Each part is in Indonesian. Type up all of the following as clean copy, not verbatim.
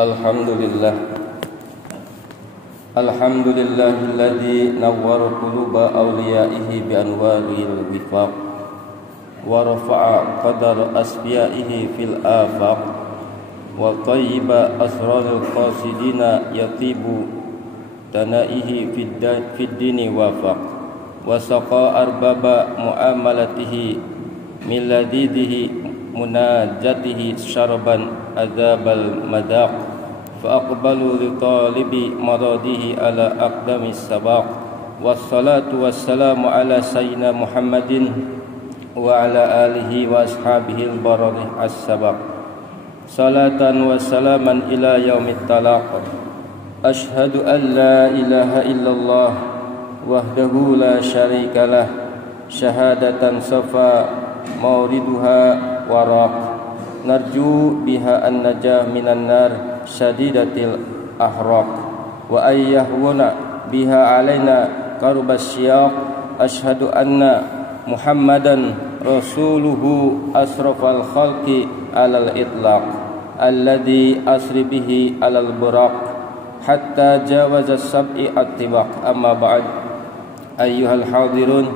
Alhamdulillah. Alhamdulillahilladzi nawwara quluba awliyaihi bi anwaril wifaq wa rafa'a qadar asfiyaihi fil afaq wa tayyiba asrarul qasidina yatibu tanaihi fid dini wafaq wa saqa arbaba muamalatihi min ladidihi munajatihi syarban adzabal madaq فأقبلوا لطالب مرضه على أقدم السباق والصلاة والسلام على سيدنا محمد وعلى آله وأصحابه البرر السباق صلاة وسلاما إلى يوم الطلاق أشهد أن لا إله إلا الله وحده لا شريك له شهادة صفى موردها وراق نرجو بها النجاة من النار syadidatil ahraq wa ayyahuna biha alaina qarbas syiyaq asyhadu anna muhammadan rasuluhu asrafal khalqi alal itlaq alladhi asri bihi alal buraq hatta jawaza sab'i at-tibaq amma ba'd ayyuhal hadirun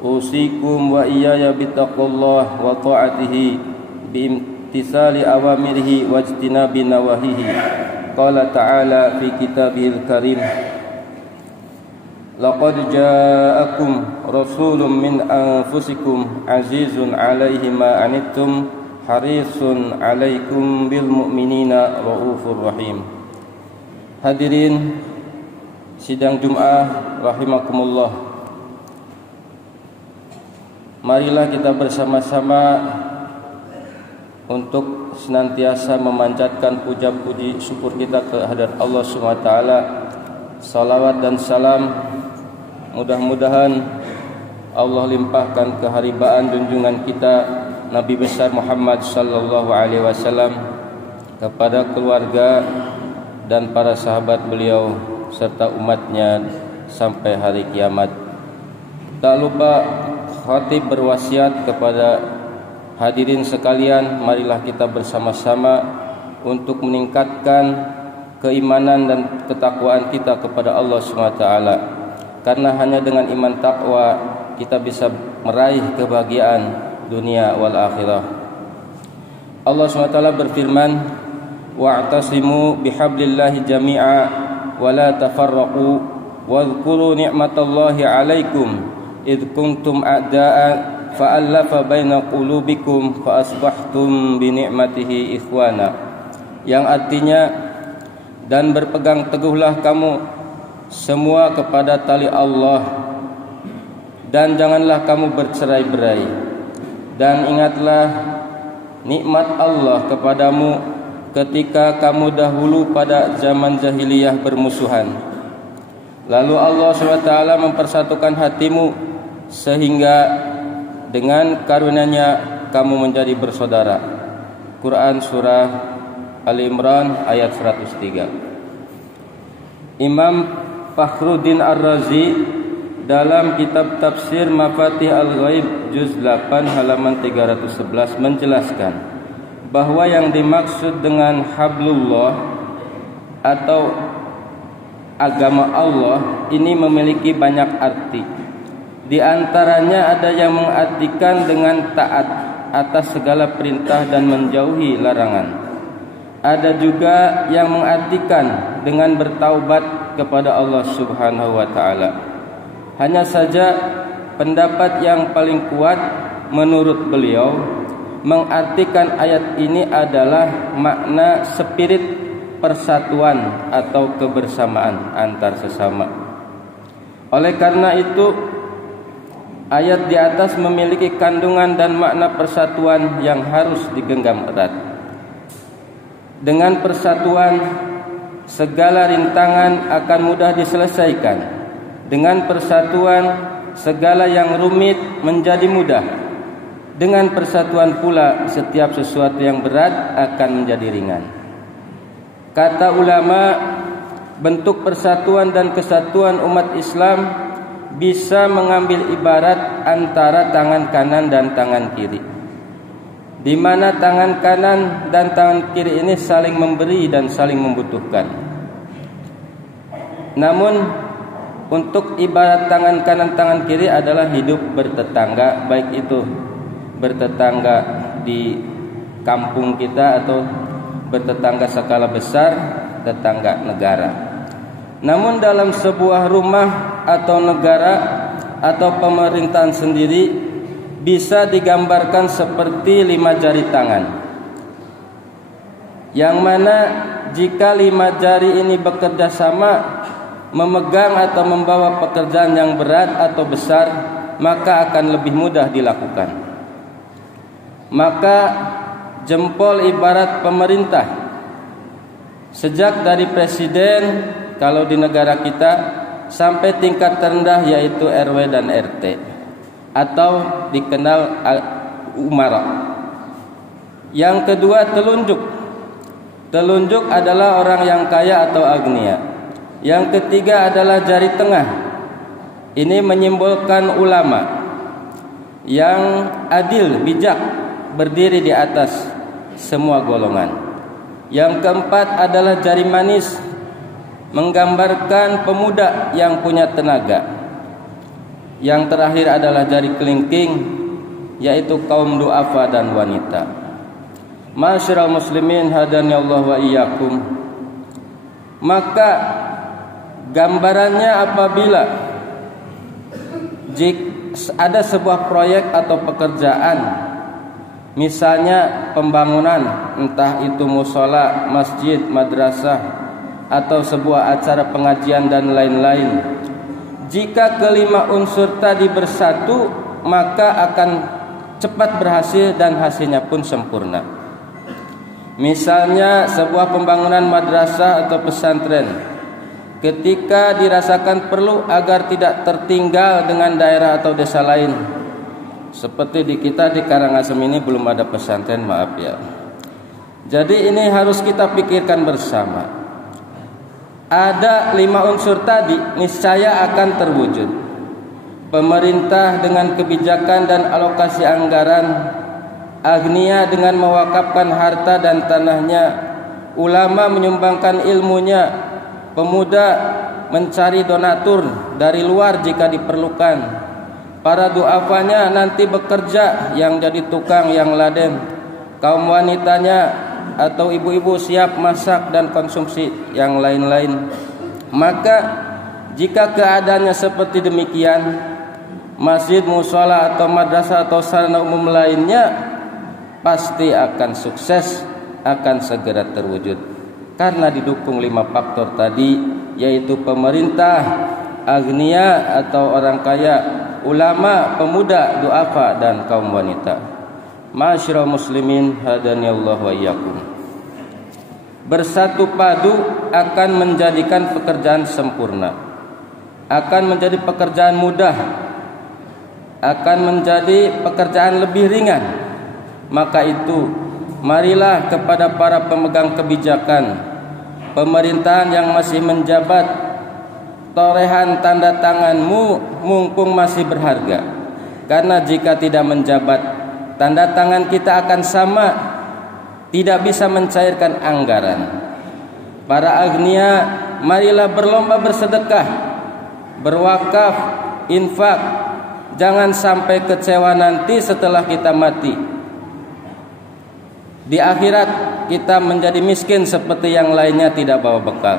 usikum wa iyaya bittaqullah wa ta'atihi tisali awamirihi wajtinabi nawahihi. Qala ta'ala fi kitabihil karim laqad ja'akum rasulun min anfusikum azizun 'alaihi ma anittum harisun 'alaikum bil mu'minina raufur rahim. Hadirin sidang Jumat rahimakumullah, marilah kita bersama-sama untuk senantiasa memanjatkan puja-puji syukur kita kehadirat Allah SWT. Salawat dan salam mudah-mudahan Allah limpahkan keharibaan junjungan kita Nabi besar Muhammad sallallahu alaihi wasallam kepada keluarga dan para sahabat beliau serta umatnya sampai hari kiamat. Tak lupa khatib berwasiat kepada hadirin sekalian, marilah kita bersama-sama untuk meningkatkan keimanan dan ketakwaan kita kepada Allah SWT. Karena hanya dengan iman takwa kita bisa meraih kebahagiaan dunia wal akhirah. Allah SWT berfirman, wa'tasimu bihablillahi jami'a wa la tafarraqu wadhkuru ni'matallahi 'alaikum idh kuntum a'da'a fa'allafa baina qulubikum fa asbahtum bi ni'matihi ikhwana, yang artinya, dan berpegang teguhlah kamu semua kepada tali Allah dan janganlah kamu bercerai-berai, dan ingatlah nikmat Allah kepadamu ketika kamu dahulu pada zaman jahiliyah bermusuhan, lalu Allah SWT mempersatukan hatimu sehingga dengan karunia-Nya kamu menjadi bersaudara. Quran surah Ali Imran ayat 103. Imam Fakhruddin Ar-Razi dalam kitab tafsir Mafatih Al-Ghaib juz 8 halaman 311 menjelaskan bahwa yang dimaksud dengan hablullah atau agama Allah ini memiliki banyak arti. Di antaranya ada yang mengartikan dengan taat atas segala perintah dan menjauhi larangan. Ada juga yang mengartikan dengan bertaubat kepada Allah Subhanahu wa taala. Hanya saja pendapat yang paling kuat menurut beliau mengartikan ayat ini adalah makna spirit persatuan atau kebersamaan antar sesama. Oleh karena itu, ayat di atas memiliki kandungan dan makna persatuan yang harus digenggam erat. Dengan persatuan, segala rintangan akan mudah diselesaikan. Dengan persatuan, segala yang rumit menjadi mudah. Dengan persatuan pula, setiap sesuatu yang berat akan menjadi ringan. Kata ulama, bentuk persatuan dan kesatuan umat Islam bisa mengambil ibarat antara tangan kanan dan tangan kiri, di mana tangan kanan dan tangan kiri ini saling memberi dan saling membutuhkan. Namun untuk ibarat tangan kanan tangan kiri adalah hidup bertetangga, baik itu bertetangga di kampung kita atau bertetangga skala besar, tetangga negara. Namun dalam sebuah rumah atau negara atau pemerintahan sendiri bisa digambarkan seperti 5 jari tangan, yang mana jika 5 jari ini bekerja sama memegang atau membawa pekerjaan yang berat atau besar, maka akan lebih mudah dilakukan. Maka jempol ibarat pemerintah, sejak dari presiden kalau di negara kita sampai tingkat terendah yaitu RW dan RT atau dikenal umara. Yang kedua, telunjuk. Telunjuk adalah orang yang kaya atau agnia. Yang ketiga adalah jari tengah. Ini menyimbolkan ulama yang adil, bijak, berdiri di atas semua golongan. Yang keempat adalah jari manis, menggambarkan pemuda yang punya tenaga. Yang terakhir adalah jari kelingking, yaitu kaum du'afa dan wanita. Ma'asyiral muslimin hadani Allah wa iyyakum. Maka gambarannya apabila jika ada sebuah proyek atau pekerjaan, misalnya pembangunan, entah itu mushola, masjid, madrasah, atau sebuah acara pengajian dan lain-lain, jika kelima unsur tadi bersatu, maka akan cepat berhasil dan hasilnya pun sempurna. Misalnya sebuah pembangunan madrasah atau pesantren, ketika dirasakan perlu agar tidak tertinggal dengan daerah atau desa lain, seperti di kita di Karangasem ini belum ada pesantren, maaf ya. Jadi ini harus kita pikirkan bersama. Ada 5 unsur tadi niscaya akan terwujud. Pemerintah dengan kebijakan dan alokasi anggaran, agnia dengan mewakafkan harta dan tanahnya, ulama menyumbangkan ilmunya, pemuda mencari donatur dari luar jika diperlukan, para du'afanya nanti bekerja, yang jadi tukang, yang laden, kaum wanitanya atau ibu-ibu siap masak dan konsumsi yang lain-lain. Maka jika keadaannya seperti demikian, masjid, mushola atau madrasah atau sarana umum lainnya pasti akan sukses, akan segera terwujud, karena didukung 5 faktor tadi, yaitu pemerintah, agnia atau orang kaya, ulama, pemuda, du'afa dan kaum wanita. Ma'asyiral muslimin hadani Allah wa iyyakum. Bersatu padu akan menjadikan pekerjaan sempurna, akan menjadi pekerjaan mudah, akan menjadi pekerjaan lebih ringan. Maka itu marilah kepada para pemegang kebijakan, pemerintahan yang masih menjabat, torehan tanda tanganmu mumpung masih berharga. Karena jika tidak menjabat, tanda tangan kita akan sama, tidak bisa mencairkan anggaran. Para agnia, marilah berlomba bersedekah, berwakaf, infak. Jangan sampai kecewa nanti setelah kita mati. Di akhirat kita menjadi miskin seperti yang lainnya, tidak bawa bekal.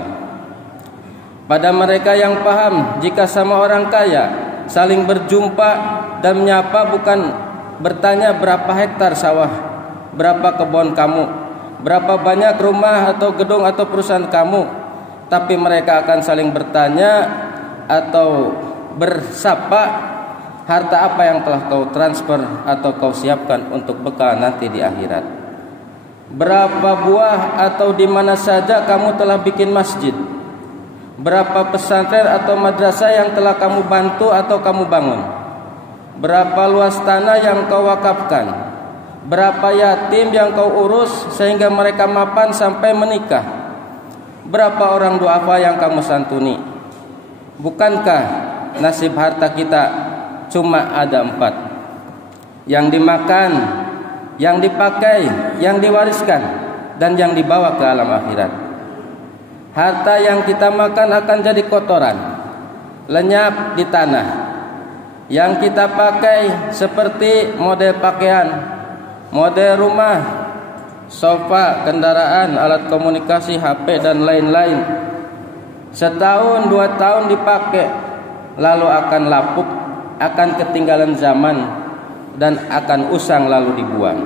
Pada mereka yang paham, jika sama orang kaya saling berjumpa dan menyapa, bukan bertanya berapa hektar sawah, berapa kebun kamu, berapa banyak rumah atau gedung atau perusahaan kamu, tapi mereka akan saling bertanya atau bersapa, harta apa yang telah kau transfer atau kau siapkan untuk bekal nanti di akhirat? Berapa buah atau di mana saja kamu telah bikin masjid? Berapa pesantren atau madrasah yang telah kamu bantu atau kamu bangun? Berapa luas tanah yang kau wakafkan? Berapa yatim yang kau urus sehingga mereka mapan sampai menikah? Berapa orang duafa yang kamu santuni? Bukankah nasib harta kita cuma ada 4? Yang dimakan, yang dipakai, yang diwariskan, dan yang dibawa ke alam akhirat. Harta yang kita makan akan jadi kotoran, lenyap di tanah. Yang kita pakai seperti model pakaian, model rumah, sofa, kendaraan, alat komunikasi, HP, dan lain-lain. Setahun 2 tahun dipakai, lalu akan lapuk, akan ketinggalan zaman, dan akan usang lalu dibuang.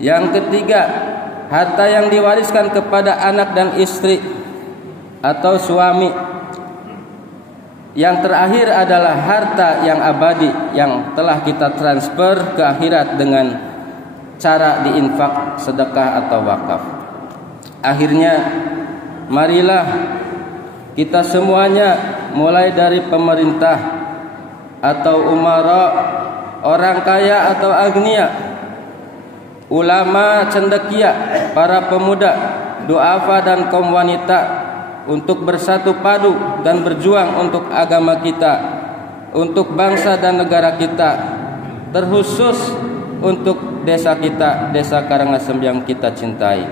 Yang ketiga, harta yang diwariskan kepada anak dan istri atau suami. Yang terakhir adalah harta yang abadi yang telah kita transfer ke akhirat dengan cara diinfak, sedekah atau wakaf. Akhirnya, marilah kita semuanya, mulai dari pemerintah atau umara, orang kaya atau agnia, ulama, cendekia, para pemuda, duafa dan kaum wanita, untuk bersatu padu dan berjuang untuk agama kita, untuk bangsa dan negara kita, terkhusus untuk desa kita, desa Karangasem yang kita cintai.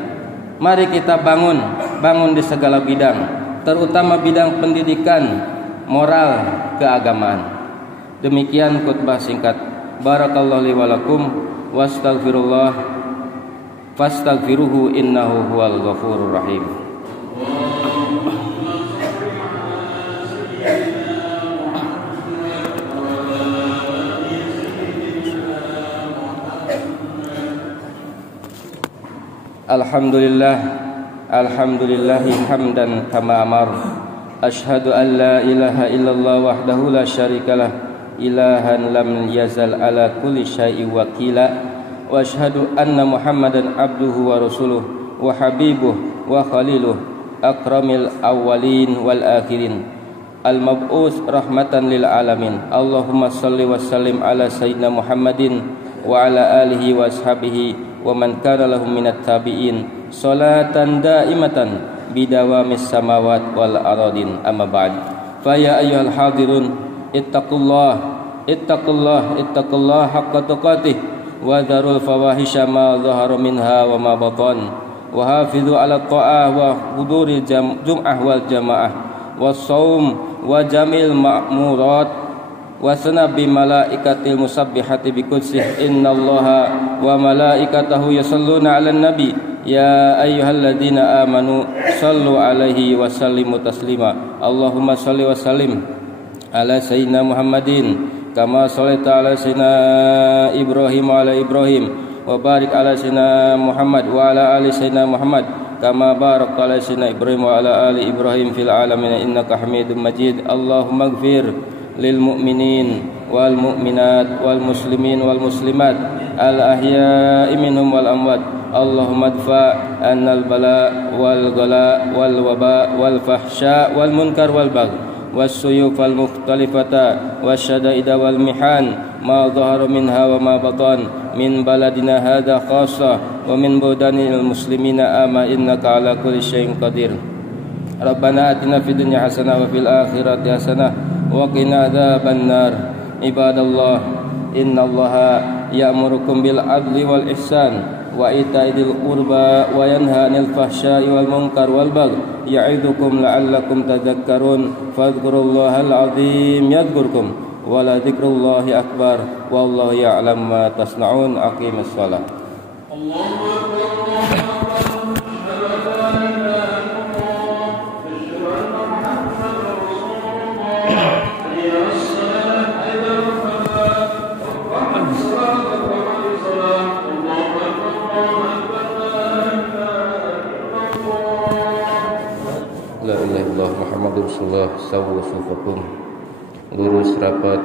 Mari kita bangun di segala bidang, terutama bidang pendidikan, moral, keagamaan. Demikian khutbah singkat. Barakallahu li wa lakum wastaghfirullah fastaghfiruhu innahu huwal ghafurur rahim. Alhamdulillahi hamdan kama amar. Ashhadu an la ilaha illallah wahdahu la syarikalah, ilahan lam yazal ala kulli syai'in wakila. Wa ashhadu anna Muhammadan abduhu wa rasuluh wa habibuh wa khaliluh, akramil awwalin wal akhirin, al-mab'us rahmatan lil alamin. Allahumma salli wa sallim ala sayyidina Muhammadin wa ala alihi wa ashabihi wa man kana lahum minat tabi'in salatan daimatan bidawamis samawat wal aradin. Amma ba'd. Fa ya ayyuhal hadirun ittaqullah haqqa tuqatih wa dharul fawahisha ma dhahara minha wa ma batan wa hafidhu ala ta'ah wa huduril jum'ah wal jamaah was saum wa jamil ma'murat wa sanabi malaikatil musabbihati bi qudsih innallaha wa malaikatahu yusalluna 'alan nabi ya ayyuhalladzina amanu sallu 'alaihi wa sallimu taslima. Allahumma shalli wa sallim ala sayyidina Muhammadin kama shallaita ala sayyidina Ibrahim wa ala Ibrahim wa barik ala sayyidina Muhammad wa ala ali sayyidina Muhammad kama barakta ala sayyidina Ibrahim wa ala ali Ibrahim fil alamin innaka Hamidum Majid. Allahumma ighfir lil mu'minin wal mu'minat wal muslimin wal muslimat al ahya'i minhum wal amwat. Allahumma adfa' annal bala wal ghala wal waba wal fahsya wal munkar wal bagh was suyuf al mukhtalifata wasyadaida wal mihan ma dhahara minha wa ma batan min baladina hadha khassa wa min budanil muslimina ama innaka ala kulli syai'in qadir. Rabbana atina fid dunya hasanah wa fil akhirati hasanah wa qina adzaban nar. Ibadallah, innallaha ya'murukum bil adli wal ihsan wa ita'i dzil qurba wa yanha 'anil fahsya'i wal munkar wal bagh ya'idzukum la'allakum tadhakkarun. Fadhkurullahal 'azim yadhkurkum wa la dzikrullahi akbar wallahu ya'lam ma tasna'un. Aqimus shalah. Allahu akbar. La ilaha illallah Muhammadur Rasulullah sallallahu alaihi wasallam. lurus rapat.